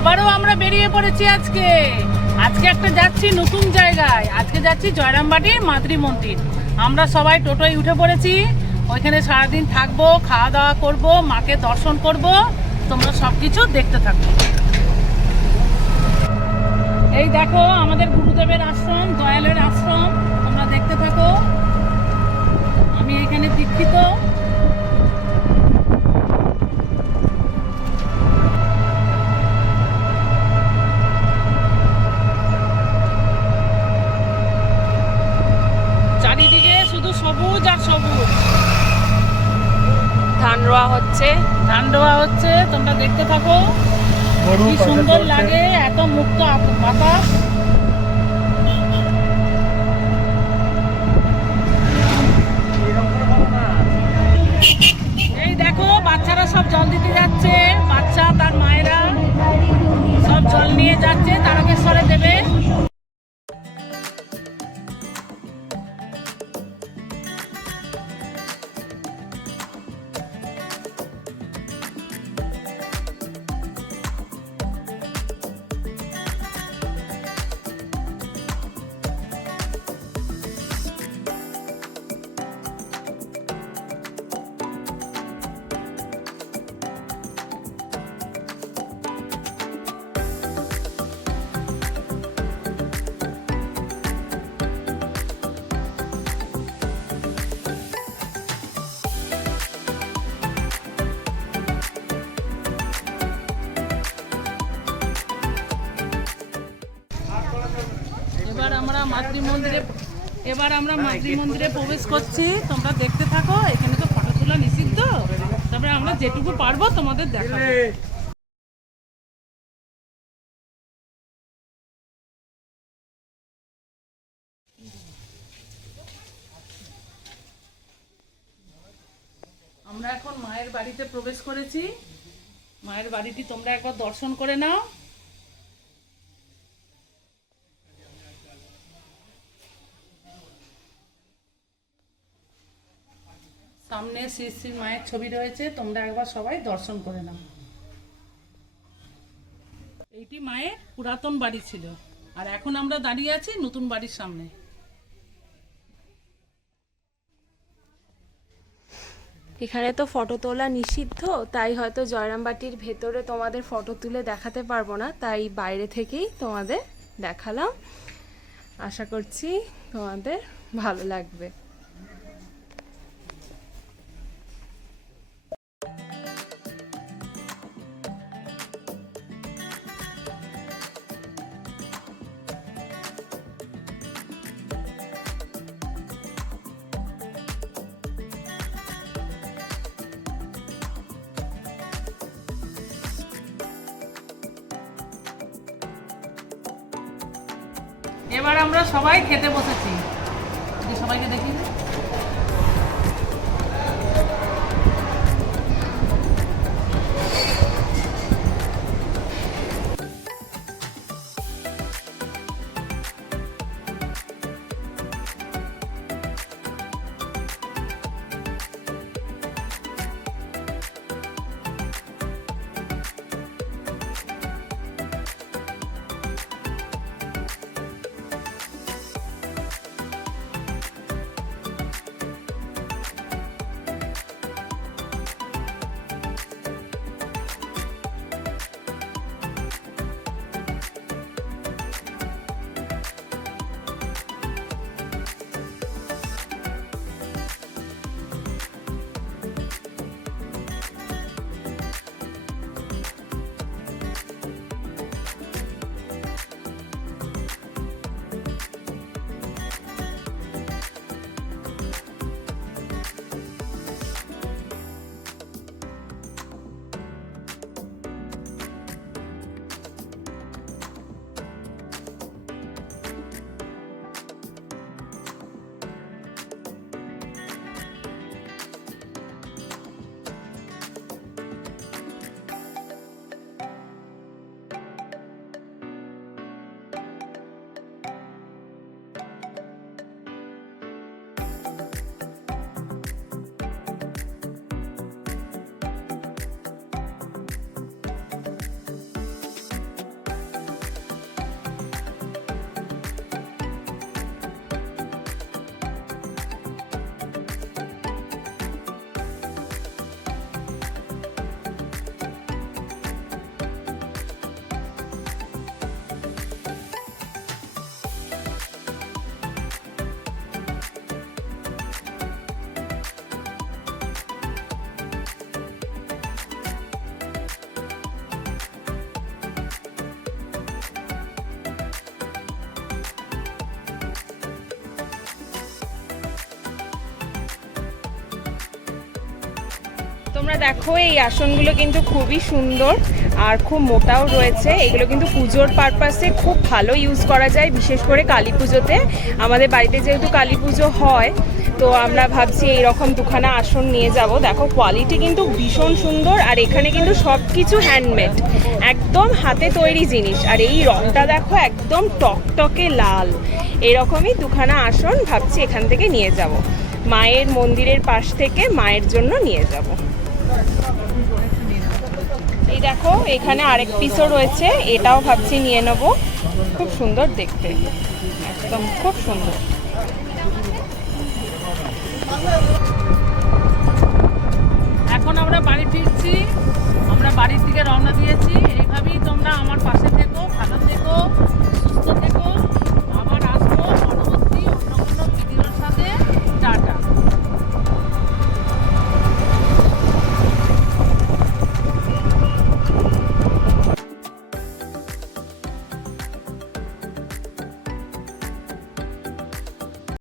আবারও আমরা বেরিয়ে পড়েছি আজকে আজকে একটা যাচ্ছি নতুন জায়গায়। আজকে যাচ্ছি জয়রামবাটির মাতৃ মন্দির। আমরা সবাই টোটোয় উঠে পড়েছি। ওইখানে সারাদিন থাকবো, খাওয়া দাওয়া করবো, মাকে দর্শন করব। তোমরা সব কিছু দেখতে থাকো। এই দেখো আমাদের গুরুদেবের আশ্রম, দয়ালের আশ্রম। তোমরা দেখতে থাকো। আমি এখানে দীক্ষিত। চারিদিকে শুধু সবুজ আর সবুজ। ধান রোয়া হচ্ছে, তোমরা দেখতে থাকো। কি সুন্দর লাগে, এত মুক্ত বাতাস। এই দেখো বাচ্চারা সব জল দিতে যাচ্ছে। বাচ্চা তার মায়েরা সব জল নিয়ে যাচ্ছে, তারকেশ্বরে দেবে। এবার আমরা মাতৃমন্দিরে প্রবেশ করছি। তোমরা দেখতে থাকো। এখানে তো ফটো তোলা নিষিদ্ধ, তবে আমরা যেটুকু পারবো তোমাদের দেখাবো। আমরা এখন মায়ের বাড়িতে প্রবেশ করেছি। মায়ের বাড়িটি তোমরা একবার দর্শন করে নাও। সামনে শ্রী শ্রী মায়ের ছবি রয়েছে, তোমরা একবার সবাই দর্শন করে নাও। এইটি মায়ের পুরাতন বাড়ি ছিল, আর এখন আমরা দাঁড়িয়ে আছি নতুন বাড়ির সামনে। এখানে তো ফটো তোলা নিষিদ্ধ, তাই হয়তো জয়রামবাটির ভেতরে তোমাদের ফটো তুলে দেখাতে পারবো না, তাই বাইরে থেকেই তোমাদের দেখালাম। আশা করছি তোমাদের ভালো লাগবে। এবার আমরা সবাই খেতে বসেছি। সবাইকে দেখি। তোমরা দেখো এই আসনগুলো কিন্তু খুবই সুন্দর আর খুব মোটাও রয়েছে। এগুলো কিন্তু পুজোর পারপাসে খুব ভালো ইউজ করা যায়, বিশেষ করে কালী পুজোতে। আমাদের বাড়িতে যেহেতু কালী পুজো হয়, তো আমরা ভাবছি এইরকম দুখানা আসন নিয়ে যাব। দেখো কোয়ালিটি কিন্তু ভীষণ সুন্দর, আর এখানে কিন্তু সব কিছু হ্যান্ডমেড, একদম হাতে তৈরি জিনিস। আর এই রংটা দেখো একদম টকটকে লাল। এরকমই দুখানা আসন ভাবছি এখান থেকে নিয়ে যাব, মায়ের মন্দিরের পাশ থেকে মায়ের জন্য নিয়ে যাব। এই দেখো এখানে আরেক পিসও রয়েছে, এটাও ভাবছি নিয়ে নেব। খুব সুন্দর দেখতে, একদম খুব সুন্দর। এখন আমরা বাড়ি ফিরছি, আমরা বাড়ির দিকে রওনা দিয়েছি। এইভাবেই তোমরা আমার পাশে